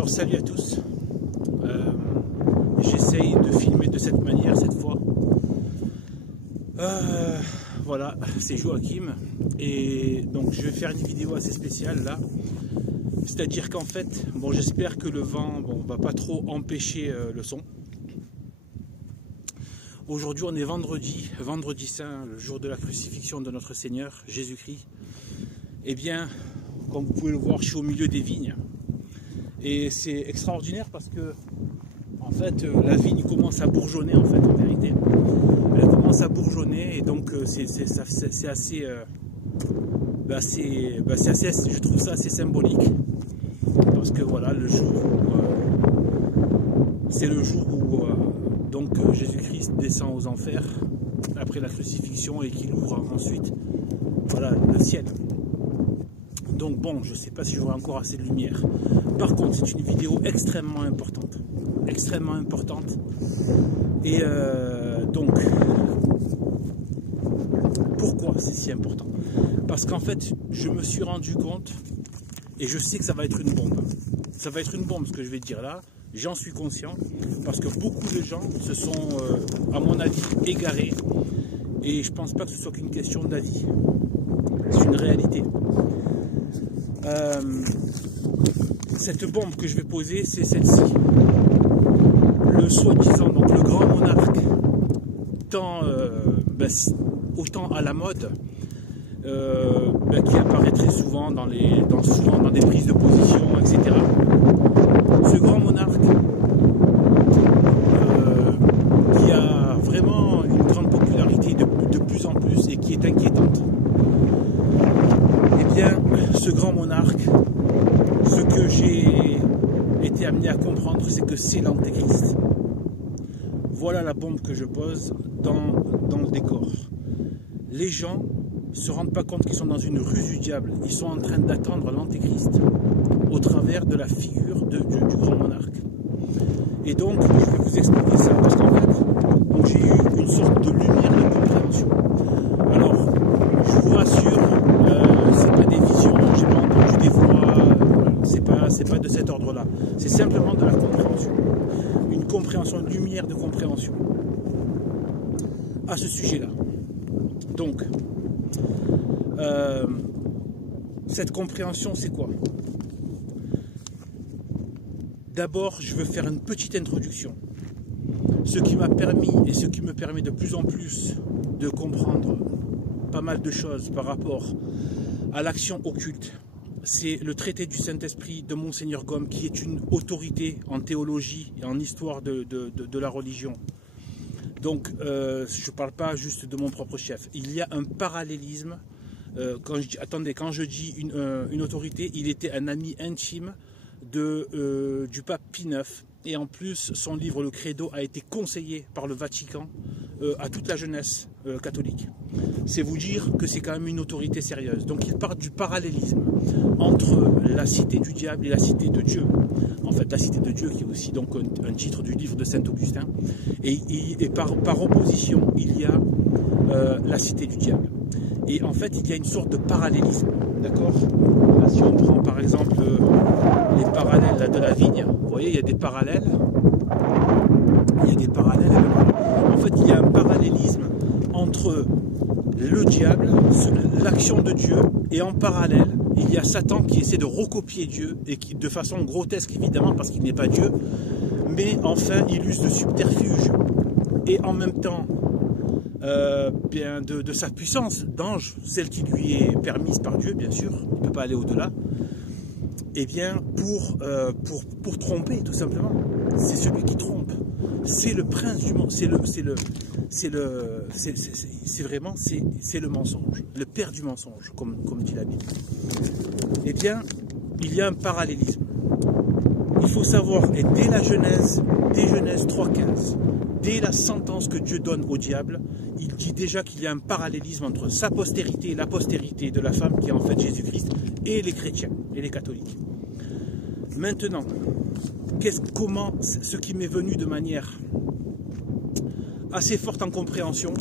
Alors salut à tous, j'essaye de filmer de cette manière cette fois. Voilà, c'est Joachim et donc je vais faire une vidéo assez spéciale là. C'est-à-dire qu'en fait, bon, j'espère que le vent va pas trop empêcher le son. Aujourd'hui on est vendredi saint, le jour de la crucifixion de notre Seigneur Jésus-Christ. Et bien, comme vous pouvez le voir, je suis au milieu des vignes. Et c'est extraordinaire parce que en fait la vigne commence à bourgeonner en vérité. Elle commence à bourgeonner et donc c'est assez, je trouve ça assez symbolique. Parce que voilà, le jour c'est le jour où donc Jésus-Christ descend aux enfers après la crucifixion et qu'il ouvre ensuite voilà, le ciel. Donc bon, je ne sais pas si j'aurai encore assez de lumière. Par contre, c'est une vidéo extrêmement importante. Extrêmement importante. Et donc, pourquoi c'est si important? Parce qu'en fait, je me suis rendu compte, et je sais que ça va être une bombe. Ça va être une bombe ce que je vais dire là. J'en suis conscient. Parce que beaucoup de gens se sont, à mon avis, égarés. Et je ne pense pas que ce soit qu'une question d'avis. C'est une réalité. Cette bombe que je vais poser, c'est celle-ci. Le soi-disant, donc le grand monarque, autant à la mode, qui apparaît très souvent dans des prises de position, etc. Ce grand monarque, qui a vraiment une grande popularité de plus en plus et qui est inquiétante. Eh bien, ce grand monarque, ce que j'ai été amené à comprendre, c'est que c'est l'antéchrist. Voilà la bombe que je pose dans le décor. Les gens ne se rendent pas compte qu'ils sont dans une ruse du diable. Ils sont en train d'attendre l'antéchrist au travers de la figure du grand monarque. Et donc, je vais vous expliquer ça. Parce qu'en fait, j'ai eu une sorte de lumière de compréhension. Alors, je vous rassure, c'est pas des visions, j'ai pas entendu des voix, c'est pas de cet ordre-là. C'est simplement de la compréhension. Une compréhension, une lumière de compréhension à ce sujet-là. Donc, cette compréhension, c'est quoi? D'abord, je veux faire une petite introduction. Ce qui m'a permis et ce qui me permet de plus en plus de comprendre pas mal de choses par rapport à l'action occulte, c'est le traité du Saint-Esprit de Monseigneur Gaume, qui est une autorité en théologie et en histoire de la religion. Donc, je ne parle pas juste de mon propre chef. Il y a un parallélisme. Quand je dis une autorité, il était un ami intime du pape Pie IX. Et en plus, son livre Le Credo a été conseillé par le Vatican à toute la jeunesse catholique. C'est vous dire que c'est quand même une autorité sérieuse. Donc il part du parallélisme entre la cité du diable et la cité de Dieu. En fait, la cité de Dieu qui est aussi donc un titre du livre de Saint Augustin. Et par opposition, il y a la cité du diable. Et en fait, il y a une sorte de parallélisme. D'accord? Là, si on prend par exemple les parallèles là, de la vigne, vous voyez, il y a des parallèles. Il y a des parallèles. En fait, il y a un parallélisme entre le diable, l'action de Dieu, et en parallèle, il y a Satan qui essaie de recopier Dieu, et qui, de façon grotesque évidemment, parce qu'il n'est pas Dieu, mais enfin, il use de subterfuge. Et en même temps, de sa puissance d'ange, celle qui lui est permise par Dieu, bien sûr, il ne peut pas aller au-delà, et bien pour tromper, tout simplement. C'est celui qui trompe. C'est le prince du monde. C'est le mensonge, le père du mensonge, comme dit la Bible. Eh bien, il y a un parallélisme. Il faut savoir, et dès la Genèse, dès Genèse 3,15, dès la sentence que Dieu donne au diable, il dit déjà qu'il y a un parallélisme entre sa postérité et la postérité de la femme qui est en fait Jésus-Christ et les chrétiens et les catholiques. Maintenant, ce qui m'est venu de manière assez forte en compréhension,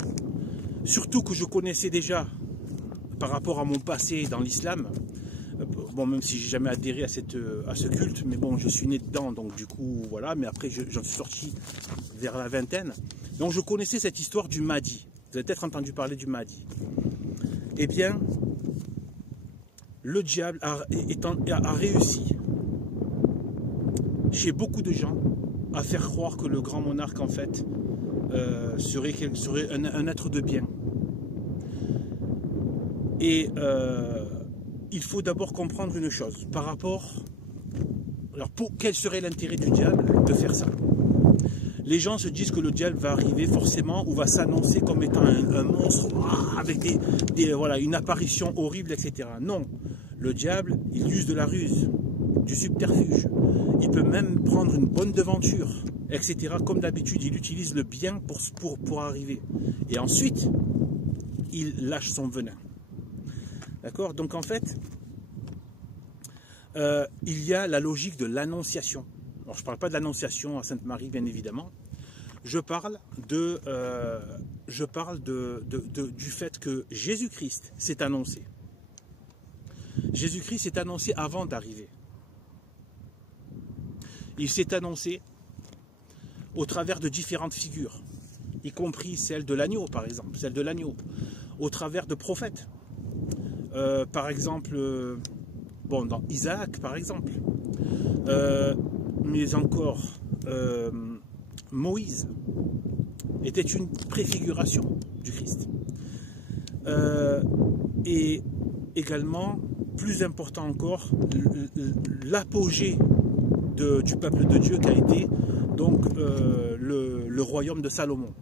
surtout que je connaissais déjà par rapport à mon passé dans l'islam. bon, même si j'ai jamais adhéré à ce culte, mais bon, je suis né dedans, donc du coup, voilà. Mais après, j'en suis sorti vers la vingtaine. Donc, je connaissais cette histoire du Mahdi. Vous avez peut-être entendu parler du Mahdi. Eh bien, le diable a réussi, chez beaucoup de gens, à faire croire que le grand monarque, en fait, serait un être de bien. Et il faut d'abord comprendre une chose par rapport... Alors, quel serait l'intérêt du diable de faire ça? Les gens se disent que le diable va arriver forcément ou va s'annoncer comme étant un monstre avec voilà, une apparition horrible, etc. Non, le diable, il use de la ruse, du subterfuge. Il peut même prendre une bonne devanture, etc. Comme d'habitude, il utilise le bien pour arriver. Et ensuite, il lâche son venin. D'accord? Donc en fait, il y a la logique de l'annonciation. Alors je ne parle pas de l'annonciation à Sainte-Marie, bien évidemment. Je parle du fait que Jésus-Christ s'est annoncé. Jésus-Christ s'est annoncé avant d'arriver. Il s'est annoncé au travers de différentes figures, y compris celle de l'agneau, par exemple, celle de l'agneau, au travers de prophètes. Par exemple, bon, dans Isaac, par exemple, mais encore Moïse était une préfiguration du Christ. Et également, plus important encore, l'apogée du peuple de Dieu qui a été donc le royaume de Salomon.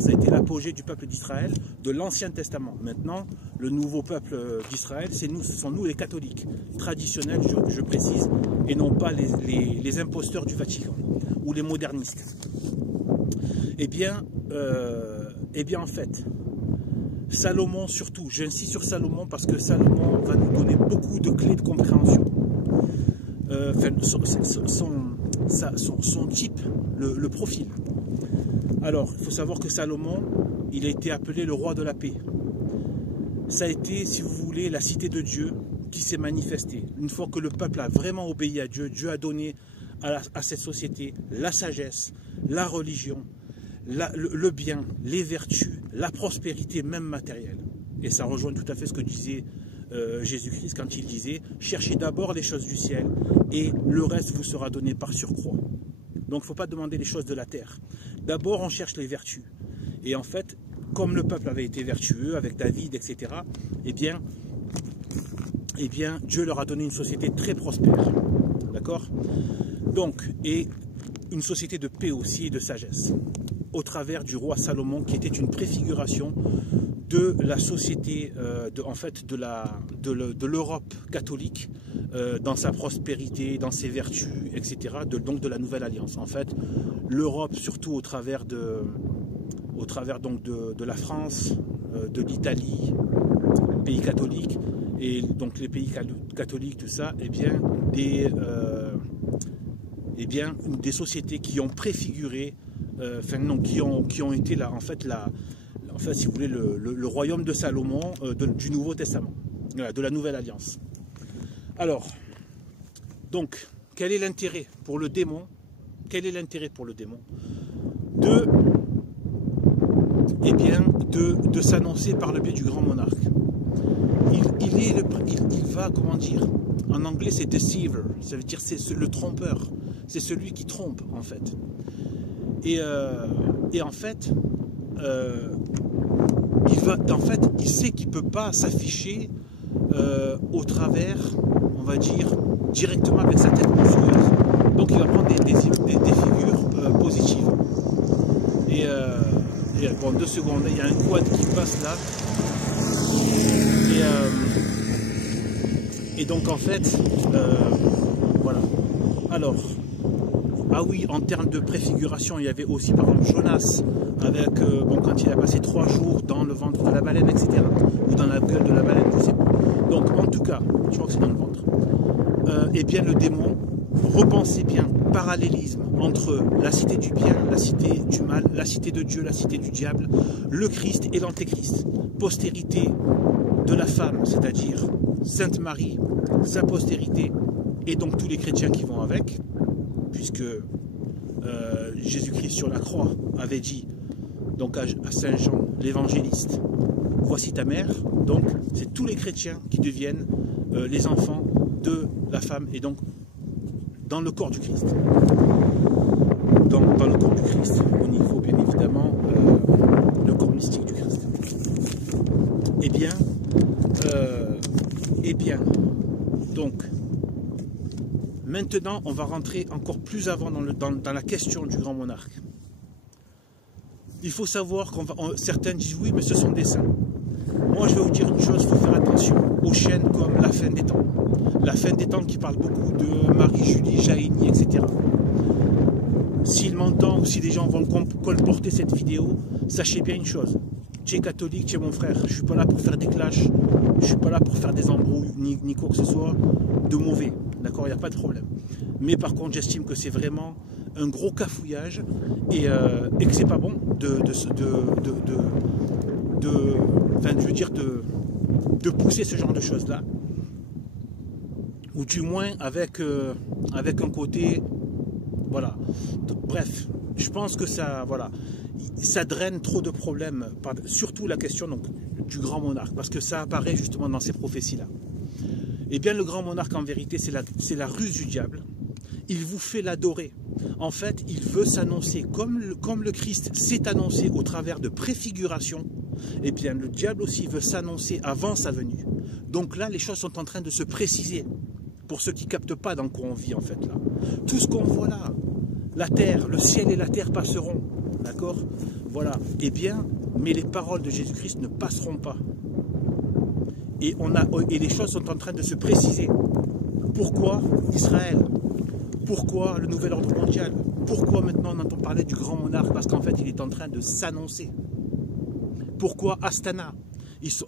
Ça a été l'apogée du peuple d'Israël de l'Ancien Testament. Maintenant, le nouveau peuple d'Israël, ce sont nous les catholiques, traditionnels, je précise, et non pas les imposteurs du Vatican ou les modernistes. Eh bien en fait, Salomon surtout, j'insiste sur Salomon parce que Salomon va nous donner beaucoup de clés de compréhension. Son type, le profil. Alors, il faut savoir que Salomon, il a été appelé le roi de la paix. Ça a été, si vous voulez, la cité de Dieu qui s'est manifestée. Une fois que le peuple a vraiment obéi à Dieu, Dieu a donné à cette société la sagesse, la religion, le bien, les vertus, la prospérité, même matérielle. Et ça rejoint tout à fait ce que disait Jésus-Christ quand il disait « Cherchez d'abord les choses du ciel et le reste vous sera donné par surcroît ». Donc il ne faut pas demander les choses de la terre. D'abord on cherche les vertus. Et en fait, comme le peuple avait été vertueux avec David, etc., eh bien Dieu leur a donné une société très prospère. D'accord? Donc, et une société de paix aussi et de sagesse, au travers du roi Salomon, qui était une préfiguration de la société, de l'Europe catholique, dans sa prospérité, dans ses vertus, etc., donc de la Nouvelle Alliance. En fait, l'Europe, surtout au travers donc de la France, de l'Italie, pays catholiques, et donc les pays catholiques, tout ça, des sociétés qui ont préfiguré, qui ont été là, en fait, si vous voulez, le royaume de Salomon du Nouveau Testament, de la Nouvelle Alliance. Alors, donc, quel est l'intérêt pour le démon? Quel est l'intérêt pour le démon de s'annoncer par le biais du grand monarque? Il va, comment dire, en anglais c'est deceiver, ça veut dire c'est le trompeur, c'est celui qui trompe en fait. Et en fait, il sait qu'il ne peut pas s'afficher au travers, on va dire, directement avec sa tête monstrueuse. Donc il va prendre des figures positives. Et bon, 2 secondes, il y a un quad qui passe là. Et donc en fait, voilà. Alors, ah oui, en termes de préfiguration, il y avait aussi par exemple Jonas, avec, quand il a passé 3 jours dans le ventre de la baleine, etc. Ou dans la gueule de la baleine, je sais pas. Donc en tout cas, je crois que c'est dans le ventre. Eh bien le démon, repensez bien, parallélisme entre la cité du bien, la cité du mal, la cité de Dieu, la cité du diable, le Christ et l'Antéchrist. Postérité de la femme, c'est-à-dire Sainte Marie, sa postérité, et donc tous les chrétiens qui vont avec, puisque Jésus-Christ sur la croix avait dit donc à Saint Jean l'évangéliste, voici ta mère. Donc c'est tous les chrétiens qui deviennent les enfants de la femme, et donc dans le corps du Christ. Dans le corps du Christ, au niveau bien évidemment le corps mystique du Christ. Eh bien, donc maintenant on va rentrer encore plus avant dans la question du grand monarque. Il faut savoir certains disent oui, mais ce sont des saints. Moi je vais vous dire une chose, il faut faire attention aux chaînes comme La Fin des Temps. La Fin des Temps qui parle beaucoup de Marie-Julie Jaïni, etc. S'il m'entend ou si des gens vont colporter cette vidéo, sachez bien une chose. Tu es catholique, tu es mon frère. Je ne suis pas là pour faire des clashs, je ne suis pas là pour faire des embrouilles, ni quoi que ce soit de mauvais. D'accord, il n'y a pas de problème. Mais par contre, j'estime que c'est vraiment un gros cafouillage et que c'est pas bon de pousser ce genre de choses-là. Ou du moins avec un côté, voilà. Bref, je pense que ça, voilà, ça draine trop de problèmes, surtout la question donc, du grand monarque, parce que ça apparaît justement dans ces prophéties-là. Eh bien, le grand monarque, en vérité, c'est la ruse du diable. Il vous fait l'adorer. En fait, il veut s'annoncer, comme le Christ s'est annoncé au travers de préfiguration, eh bien, le diable aussi veut s'annoncer avant sa venue. Donc là, les choses sont en train de se préciser. Pour ceux qui ne captent pas dans quoi on vit, en fait, là. Tout ce qu'on voit là, la terre, le ciel et la terre passeront. D'accord? Voilà. Eh bien, mais les paroles de Jésus-Christ ne passeront pas. Et les choses sont en train de se préciser. Pourquoi Israël? Pourquoi le nouvel ordre mondial? Pourquoi maintenant on entend parler du grand monarque? Parce qu'en fait, il est en train de s'annoncer. Pourquoi Astana?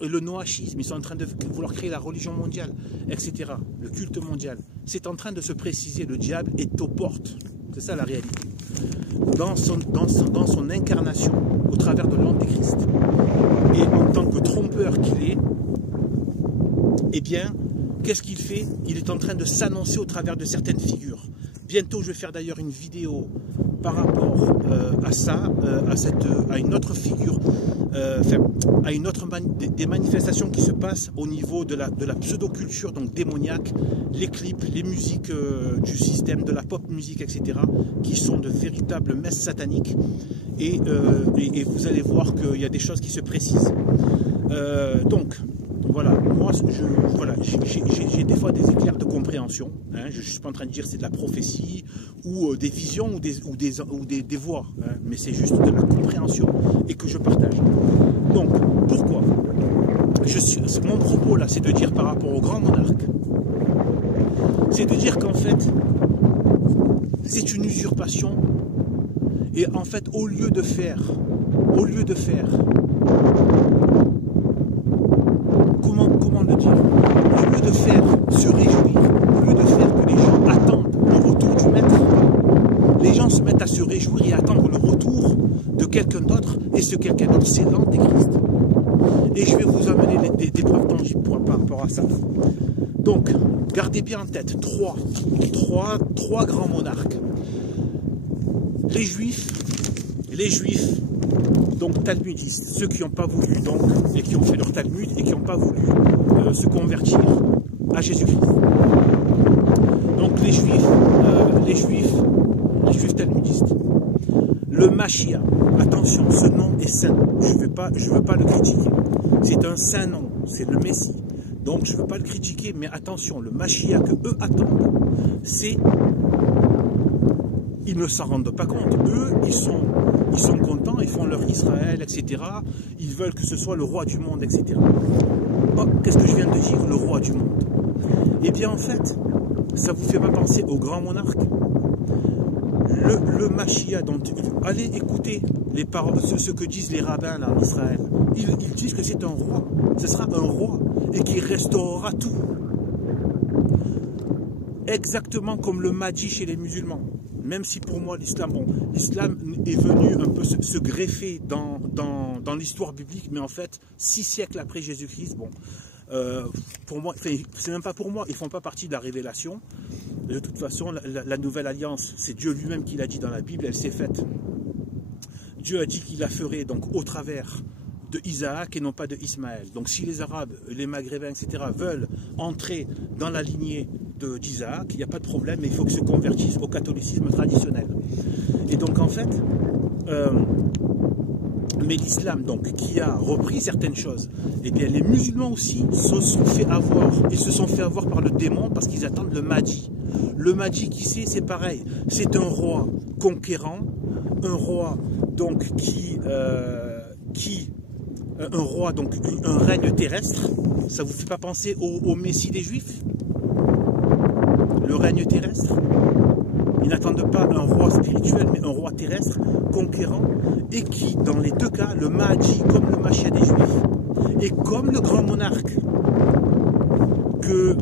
Le noachisme, ils sont en train de vouloir créer la religion mondiale, etc. Le culte mondial. C'est en train de se préciser. Le diable est aux portes. C'est ça la réalité. Dans son incarnation, au travers de l'Antéchrist. Et en tant que trompeur qu'il est, eh bien, qu'est-ce qu'il fait? Il est en train de s'annoncer au travers de certaines figures. Bientôt, je vais faire d'ailleurs une vidéo par rapport à ça, à une autre figure, à une autre des manifestations qui se passent au niveau de la pseudo-culture, donc démoniaque, les clips, les musiques du système, de la pop musique, etc., qui sont de véritables messes sataniques. Et vous allez voir qu'il y a des choses qui se précisent. Donc, voilà, moi, j'ai des fois des éclairs de compréhension. Hein, je ne suis pas en train de dire que c'est de la prophétie ou des visions ou des voix, hein, mais c'est juste de la compréhension et que je partage. Donc, pourquoi mon propos là, c'est de dire par rapport au grand monarque, c'est de dire qu'en fait, c'est une usurpation et en fait, au lieu de faire comment le dire, au lieu de faire se réjouir, au lieu de faire que les gens attendent le retour du maître, les gens se mettent à se réjouir et à attendre le retour de quelqu'un d'autre, et ce quelqu'un d'autre, c'est l'Antéchrist. Et je vais vous amener des preuves tangibles par rapport à ça. Donc, gardez bien en tête trois grands monarques. Les Juifs, donc talmudistes, ceux qui n'ont pas voulu, donc, et qui ont fait leur Talmud et qui n'ont pas voulu se convertir à Jésus-Christ. Donc les Juifs talmudistes. Le Mashiach, attention, ce nom est saint, je veux pas le critiquer. C'est un saint nom, c'est le Messie. Donc je ne veux pas le critiquer, mais attention, le Mashiach que eux attendent, c'est... Ils ne s'en rendent pas compte. Eux, ils sont contents, ils font leur Israël, etc. Ils veulent que ce soit le roi du monde, etc. Oh, qu'est-ce que je viens de dire, le roi du monde? Eh bien, en fait, ça vous fait pas penser au grand monarque? Le Mashiach, allez écouter les paroles, ce que disent les rabbins là en Israël. Ils disent que c'est un roi. Ce sera un roi et qui restaurera tout. exactement comme le Mahdi chez les musulmans. Même si pour moi l'islam, bon, l'islam est venu un peu se greffer dans l'histoire biblique, mais en fait, 6 siècles après Jésus-Christ, bon, pour moi, c'est même pas pour moi, ils font pas partie de la révélation. De toute façon, la nouvelle alliance, c'est Dieu lui-même qui l'a dit dans la Bible, elle s'est faite. Dieu a dit qu'il la ferait donc au travers de Isaac et non pas de Ismaël. Donc si les Arabes, les Maghrébins, etc. veulent entrer dans la lignée d'Isaac, il n'y a pas de problème, mais il faut qu'ils se convertissent au catholicisme traditionnel. Et donc en fait, mais l'islam donc qui a repris certaines choses, eh bien les musulmans aussi se sont fait avoir, et se sont fait avoir par le démon parce qu'ils attendent le Mahdi. Le Mahdi qui c'est pareil, c'est un roi conquérant, un roi donc un roi, donc un règne terrestre. Ça vous fait pas penser au Messie des Juifs? Le règne terrestre. Ils n'attendent pas un roi spirituel, mais un roi terrestre, conquérant, et qui, dans les deux cas, le Mahdi, comme le Mashiach des Juifs, et comme le grand monarque, que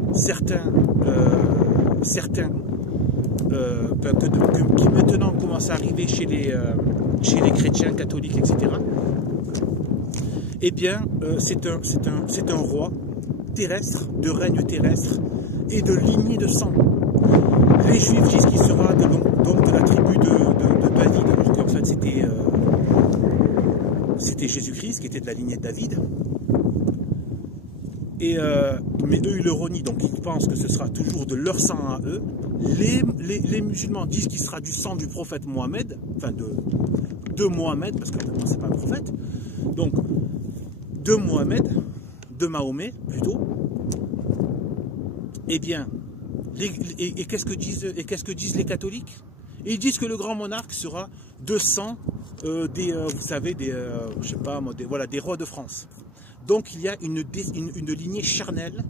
qui maintenant commence à arriver chez les chrétiens, catholiques, etc., eh bien, c'est un roi terrestre, de règne terrestre, et de lignée de sang. Les Juifs disent qu'il sera donc de la tribu de David, alors qu'en fait c'était Jésus-Christ qui était de la lignée de David. Mais eux, ils le renient, donc ils pensent que ce sera toujours de leur sang à eux. Les musulmans disent qu'il sera du sang du prophète Mohammed, enfin de Mohammed, parce que maintenant c'est pas un prophète. Donc, de Mohammed, de Mahomet plutôt. Eh bien, qu'est-ce que disent les catholiques? Et ils disent que le grand monarque sera de sang vous savez, je sais pas moi, des rois de France. Donc il y a une lignée charnelle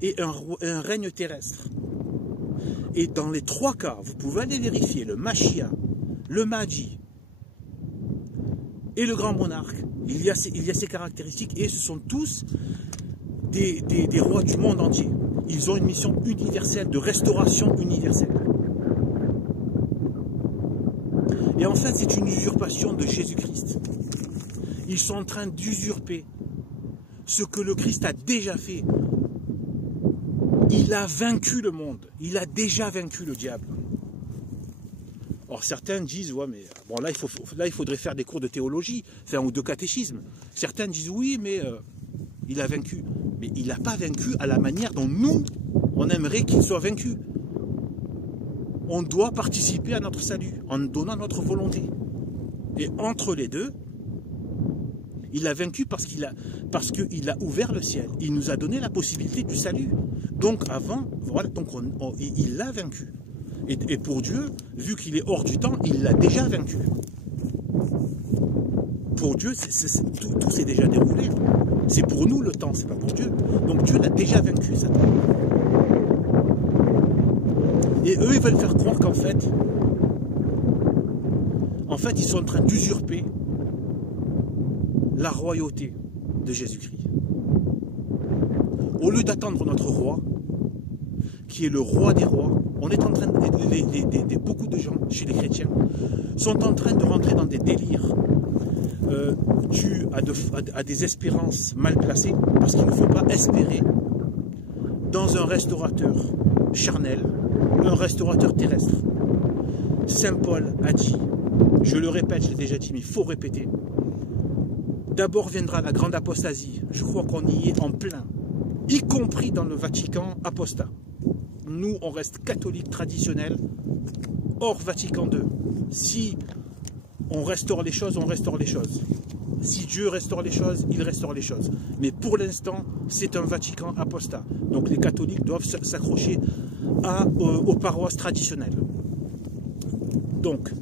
et un règne terrestre. Et dans les 3 cas, vous pouvez aller vérifier, le Mashiach, le Mahdi et le grand monarque, il y a ces caractéristiques, et ce sont tous des rois du monde entier. Ils ont une mission universelle, de restauration universelle. Et en fait, c'est une usurpation de Jésus-Christ. Ils sont en train d'usurper ce que le Christ a déjà fait. Il a vaincu le monde. Il a déjà vaincu le diable. Or, certains disent, ouais, mais bon, là, il faudrait faire des cours de théologie, ou de catéchisme. Certains disent, oui, mais il a vaincu. Mais il n'a pas vaincu à la manière dont nous, on aimerait qu'il soit vaincu. On doit participer à notre salut, en donnant notre volonté. Et entre les deux, il a vaincu parce qu'il a ouvert le ciel. Il nous a donné la possibilité du salut. Donc avant, voilà, donc il l'a vaincu. Et pour Dieu, vu qu'il est hors du temps, il l'a déjà vaincu. Pour Dieu, tout s'est déjà déroulé. C'est pour nous le temps, c'est pas pour Dieu. Donc Dieu l'a déjà vaincu, Satan. Et eux, ils veulent faire croire qu'en fait, ils sont en train d'usurper la royauté de Jésus-Christ. Au lieu d'attendre notre roi, qui est le roi des rois, on est en train beaucoup de gens chez les chrétiens sont en train de rentrer dans des délires dus à des espérances mal placées, parce qu'il ne faut pas espérer dans un restaurateur charnel, un restaurateur terrestre. Saint Paul a dit, je le répète, je l'ai déjà dit, mais il faut répéter, d'abord viendra la grande apostasie. Je crois qu'on y est en plein, y compris dans le Vatican apostat. Nous, on reste catholique traditionnel, hors Vatican II. Si on restaure les choses, on restaure les choses. Si Dieu restaure les choses, il restaure les choses. Mais pour l'instant, c'est un Vatican apostat. Donc les catholiques doivent s'accrocher aux paroisses traditionnelles. Donc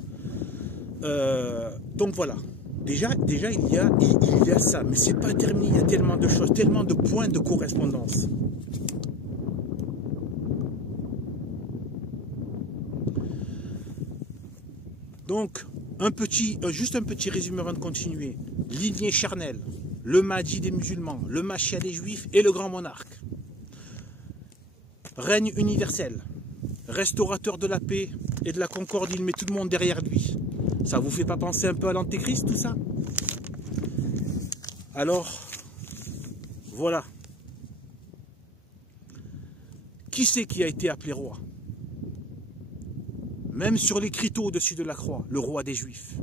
voilà. Déjà il y a ça, mais c'est pas terminé. Il y a tellement de choses, tellement de points de correspondance. Donc, juste un petit résumé avant de continuer. Lignée charnelle, le Mahdi des musulmans, le Mashiach des juifs et le grand monarque. Règne universel. restaurateur de la paix et de la concorde, il met tout le monde derrière lui. Ça vous fait pas penser un peu à l'antéchrist tout ça? Alors, voilà. Qui c'est qui a été appelé roi? Même sur l'écriteau au-dessus de la croix, le roi des Juifs.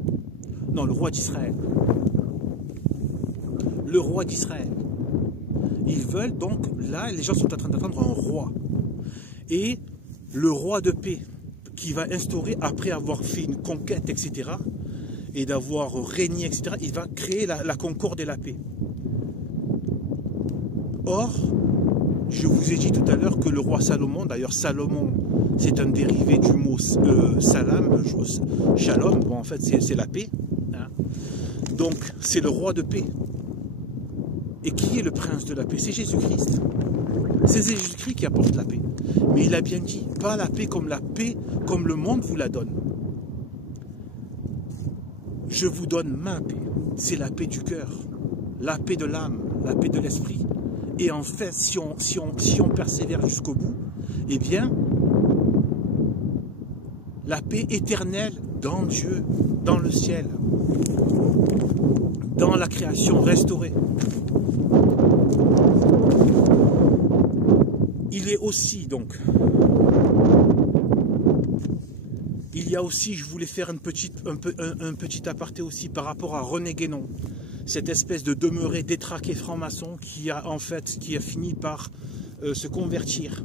Non, le roi d'Israël. Le roi d'Israël. Ils veulent donc, là, les gens sont en train d'attendre un roi. Et le roi de paix qui va instaurer, après avoir fait une conquête, etc., et d'avoir régné, etc., il va créer la concorde et la paix. Or, je vous ai dit tout à l'heure que le roi Salomon, d'ailleurs Salomon, c'est un dérivé du mot salam, shalom, bon en fait c'est la paix. Hein. Donc c'est le roi de paix. Et qui est le prince de la paix? C'est Jésus-Christ. C'est Jésus-Christ qui apporte la paix. Mais il a bien dit, pas la paix comme le monde vous la donne. Je vous donne ma paix. C'est la paix du cœur, la paix de l'âme, la paix de l'esprit. Et en fait, si on persévère jusqu'au bout, eh bien, la paix éternelle dans Dieu, dans le ciel, dans la création restaurée. Il est aussi, donc, il y a aussi, je voulais faire un petit aparté aussi par rapport à René Guénon, cette espèce de demeuré détraqué franc-maçon qui a fini par se convertir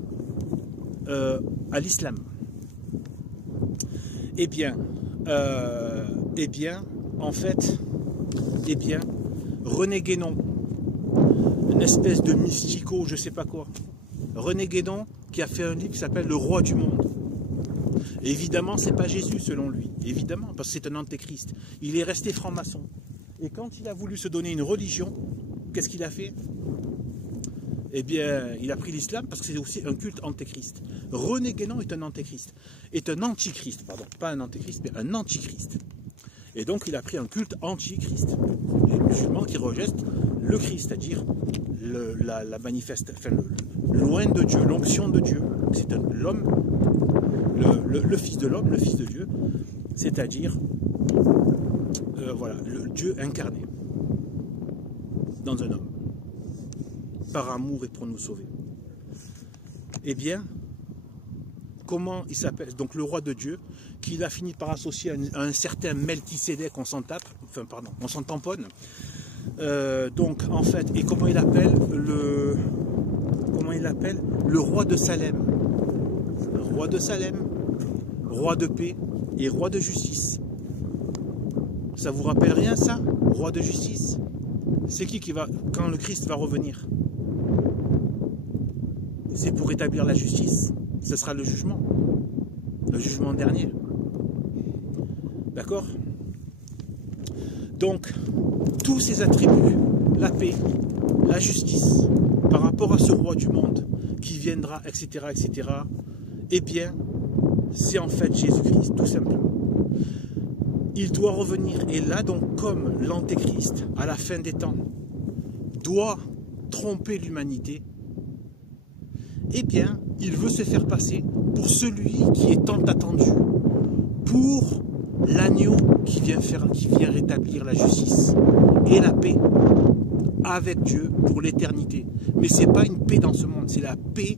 à l'islam. Eh bien, René Guénon, une espèce de mystico, je sais pas quoi. René Guénon qui a fait un livre qui s'appelle Le Roi du Monde. Évidemment, c'est pas Jésus selon lui, évidemment, parce que c'est un antéchrist. Il est resté franc-maçon. Et quand il a voulu se donner une religion, qu'est-ce qu'il a fait? Eh bien, il a pris l'islam parce que c'est aussi un culte antéchrist. René Guénon est un antéchrist, antichrist, pardon, pas un antéchrist, mais un antichrist. Et donc, il a pris un culte antichrist. Les musulmans qui rejettent le Christ, c'est-à-dire la manifeste, enfin, loin de Dieu, l'onction de Dieu. C'est l'homme, le Fils de l'homme, le Fils de Dieu, c'est-à-dire voilà, le Dieu incarné dans un homme, par amour et pour nous sauver. Eh bien, comment il s'appelle? Donc le roi de Dieu, qu'il a fini par associer à un certain Melchisédek, on s'en tape, enfin pardon, on s'en tamponne. Donc en fait, et comment il appelle le roi de Salem? Roi de Salem, roi de paix et roi de justice. Ça vous rappelle rien ça? Roi de justice? C'est qui va, quand le Christ va revenir? C'est pour établir la justice. Ce sera le jugement dernier. D'accord? Donc, tous ces attributs, la paix, la justice, par rapport à ce roi du monde qui viendra, etc., etc., eh bien, c'est en fait Jésus-Christ, tout simplement. Il doit revenir, et là donc, comme l'antéchrist, à la fin des temps, doit tromper l'humanité, eh bien, il veut se faire passer pour celui qui est tant attendu, pour l'agneau qui vient rétablir la justice et la paix avec Dieu pour l'éternité. Mais ce n'est pas une paix dans ce monde, c'est la paix,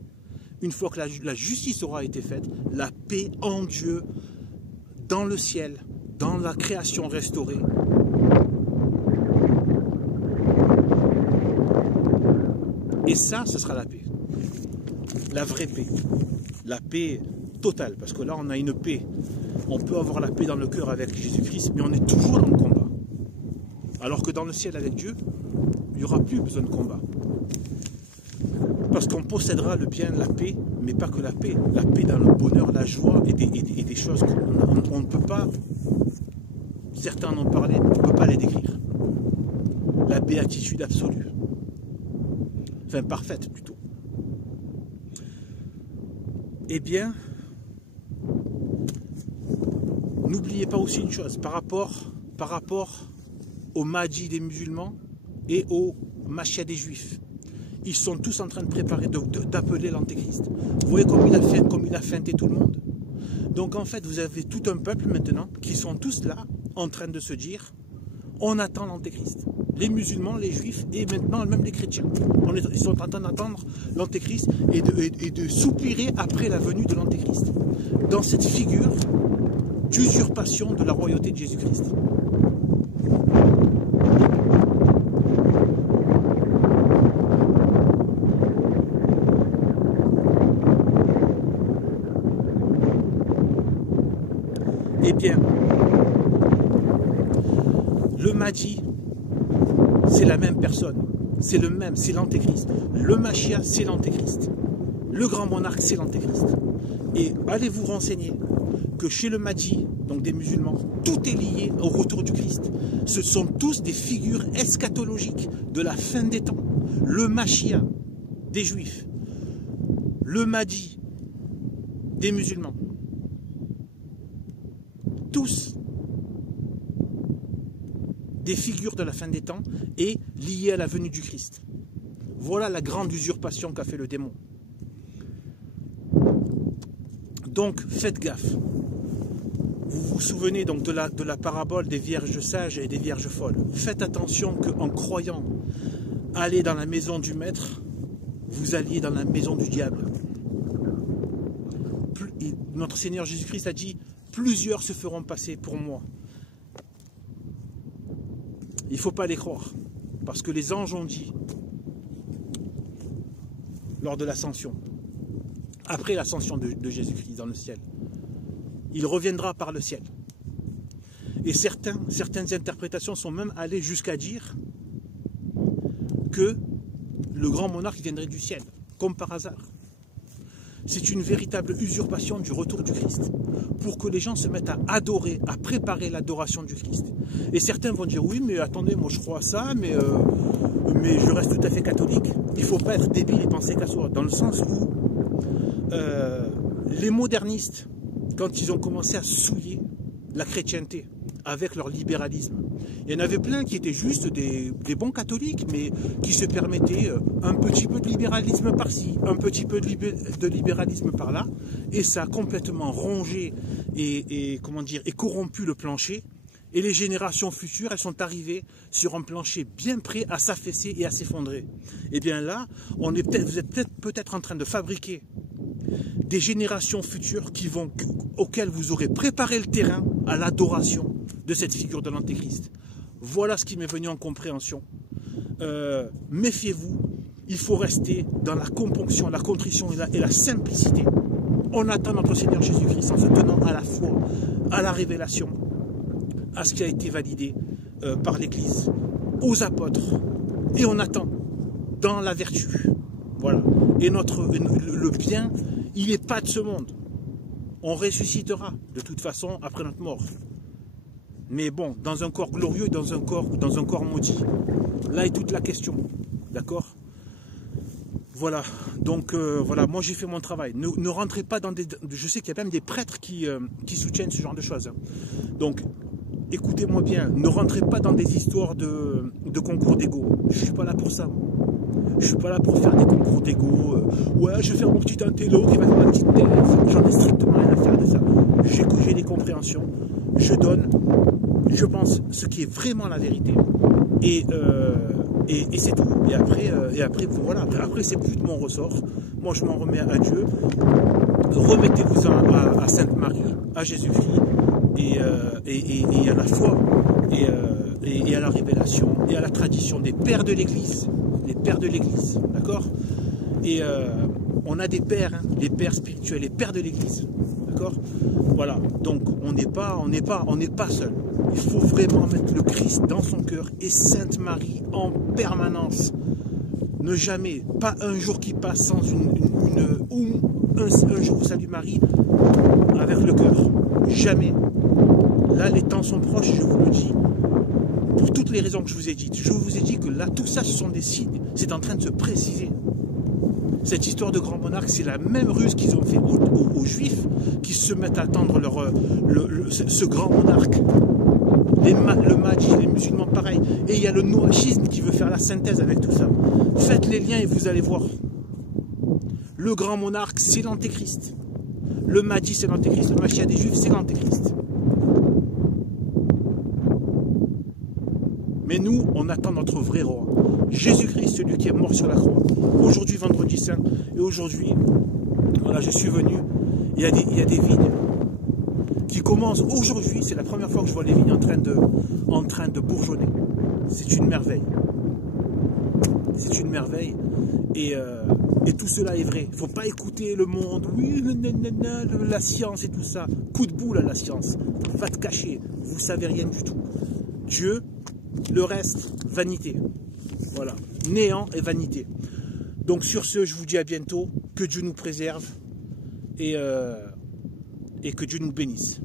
une fois que la justice aura été faite, la paix en Dieu, dans le ciel, dans la création restaurée. Et ça, ce sera la paix. La vraie paix. La paix totale. Parce que là, on a une paix. On peut avoir la paix dans le cœur avec Jésus-Christ, mais on est toujours dans le combat. Alors que dans le ciel avec Dieu, il n'y aura plus besoin de combat. Parce qu'on possédera le bien, la paix, mais pas que la paix. La paix dans le bonheur, la joie et des choses qu'on ne peut pas... Certains en ont parlé, mais on ne peut pas les décrire. La béatitude absolue. Enfin, parfaite plutôt. Eh bien, n'oubliez pas aussi une chose, par rapport au Mahdi des musulmans et au Machia des juifs. ils sont tous en train de préparer, d'appeler l'Antéchrist. Vous voyez comme il a feinté tout le monde. Donc en fait, vous avez tout un peuple maintenant qui sont tous là, en train de se dire, on attend l'Antéchrist. Les musulmans, les juifs et maintenant même les chrétiens. Ils sont en train d'attendre l'Antéchrist et de soupirer après la venue de l'Antéchrist. Dans cette figure d'usurpation de la royauté de Jésus-Christ. Eh bien, le Mahdi, c'est la même personne. C'est le même, c'est l'Antéchrist. Le Machia, c'est l'Antéchrist. Le grand monarque, c'est l'Antéchrist. Et allez vous renseigner que chez le Mahdi, donc des musulmans, tout est lié au retour du Christ. Ce sont tous des figures eschatologiques de la fin des temps. Le Machia, des juifs. Le Mahdi, des musulmans. Tous des figures de la fin des temps et liées à la venue du Christ. Voilà la grande usurpation qu'a fait le démon. Donc faites gaffe. Vous vous souvenez donc de la parabole des vierges sages et des vierges folles. Faites attention qu'en croyant aller dans la maison du maître, vous alliez dans la maison du diable. Notre Seigneur Jésus-Christ a dit: plusieurs se feront passer pour moi. Il ne faut pas les croire, parce que les anges ont dit, lors de l'ascension, après l'ascension de Jésus-Christ dans le ciel, il reviendra par le ciel. Et certaines interprétations sont même allées jusqu'à dire que le grand monarque viendrait du ciel, comme par hasard. C'est une véritable usurpation du retour du Christ, pour que les gens se mettent à adorer, à préparer l'adoration du Christ. Et certains vont dire: oui, mais attendez, moi je crois à ça, mais je reste tout à fait catholique. Il ne faut pas être débile et penser qu'à soi, dans le sens où les modernistes, quand ils ont commencé à souiller la chrétienté avec leur libéralisme, il y en avait plein qui étaient juste des bons catholiques, mais qui se permettaient un petit peu de libéralisme par-ci, un petit peu de libéralisme par-là, et ça a complètement rongé et corrompu le plancher. Et les générations futures, elles sont arrivées sur un plancher bien prêt à s'affaisser et à s'effondrer. Et bien là, vous êtes peut-être en train de fabriquer des générations futures auxquelles vous aurez préparé le terrain à l'adoration de cette figure de l'Antéchrist. Voilà ce qui m'est venu en compréhension. Méfiez-vous, il faut rester dans la componction, la contrition et la simplicité. On attend notre Seigneur Jésus-Christ en se tenant à la foi, à la révélation, à ce qui a été validé par l'Église, aux apôtres, et on attend dans la vertu. Voilà. Et le bien, il n'est pas de ce monde. On ressuscitera de toute façon après notre mort. Mais bon, dans un corps glorieux, dans un corps maudit. Là est toute la question. D'accord? Voilà. Donc voilà, moi j'ai fait mon travail. Ne rentrez pas dans des... Je sais qu'il y a même des prêtres qui soutiennent ce genre de choses. Donc, écoutez-moi bien, ne rentrez pas dans des histoires de concours d'ego. Je ne suis pas là pour ça. Je ne suis pas là pour faire des concours d'ego. Ouais, je vais faire mon petit intello qui va faire ma petite thèse. J'en ai strictement rien à faire de ça. J'ai des compréhensions. Je donne, je pense, ce qui est vraiment la vérité. Et c'est tout. Et après, voilà. Après, c'est plus de mon ressort. Moi, je m'en remets à Dieu. Remettez-vous à Sainte Marie, à Jésus-Christ, et à la foi, et à la révélation, et à la tradition des pères de l'Église. Les pères de l'Église, d'accord? Et on a des pères, hein, les pères spirituels, les pères de l'Église, d'accord? Voilà, donc on n'est pas seul. Il faut vraiment mettre le Christ dans son cœur et Sainte Marie en permanence. Ne jamais, pas un jour qui passe sans un jour Salut Marie avec le cœur. Jamais. Là, les temps sont proches, je vous le dis. Pour toutes les raisons que je vous ai dites. Je vous ai dit que là, tout ça, ce sont des signes. C'est en train de se préciser. Cette histoire de grand monarque, c'est la même ruse qu'ils ont fait aux Juifs qui se mettent à attendre ce grand monarque. le Mahdi, les musulmans pareil. Et il y a le noachisme qui veut faire la synthèse avec tout ça. Faites les liens et vous allez voir. Le grand monarque, c'est l'antéchrist. Le Mahdi, c'est l'antéchrist. Le Mashiach des Juifs, c'est l'antéchrist. Mais nous, on attend notre vrai roi. Jésus-Christ, celui qui est mort sur la croix. Aujourd'hui, vendredi saint. Et aujourd'hui, voilà, je suis venu. Il y a des vignes qui commencent aujourd'hui. C'est la première fois que je vois les vignes en train de bourgeonner. C'est une merveille. C'est une merveille. Et tout cela est vrai. Il ne faut pas écouter le monde. Oui, la science et tout ça. Coup de boule à la science. Va te cacher. Vous ne savez rien du tout. Dieu, le reste, vanité. Voilà. Néant et vanité. Donc sur ce, je vous dis à bientôt. Que Dieu nous préserve. Et que Dieu nous bénisse.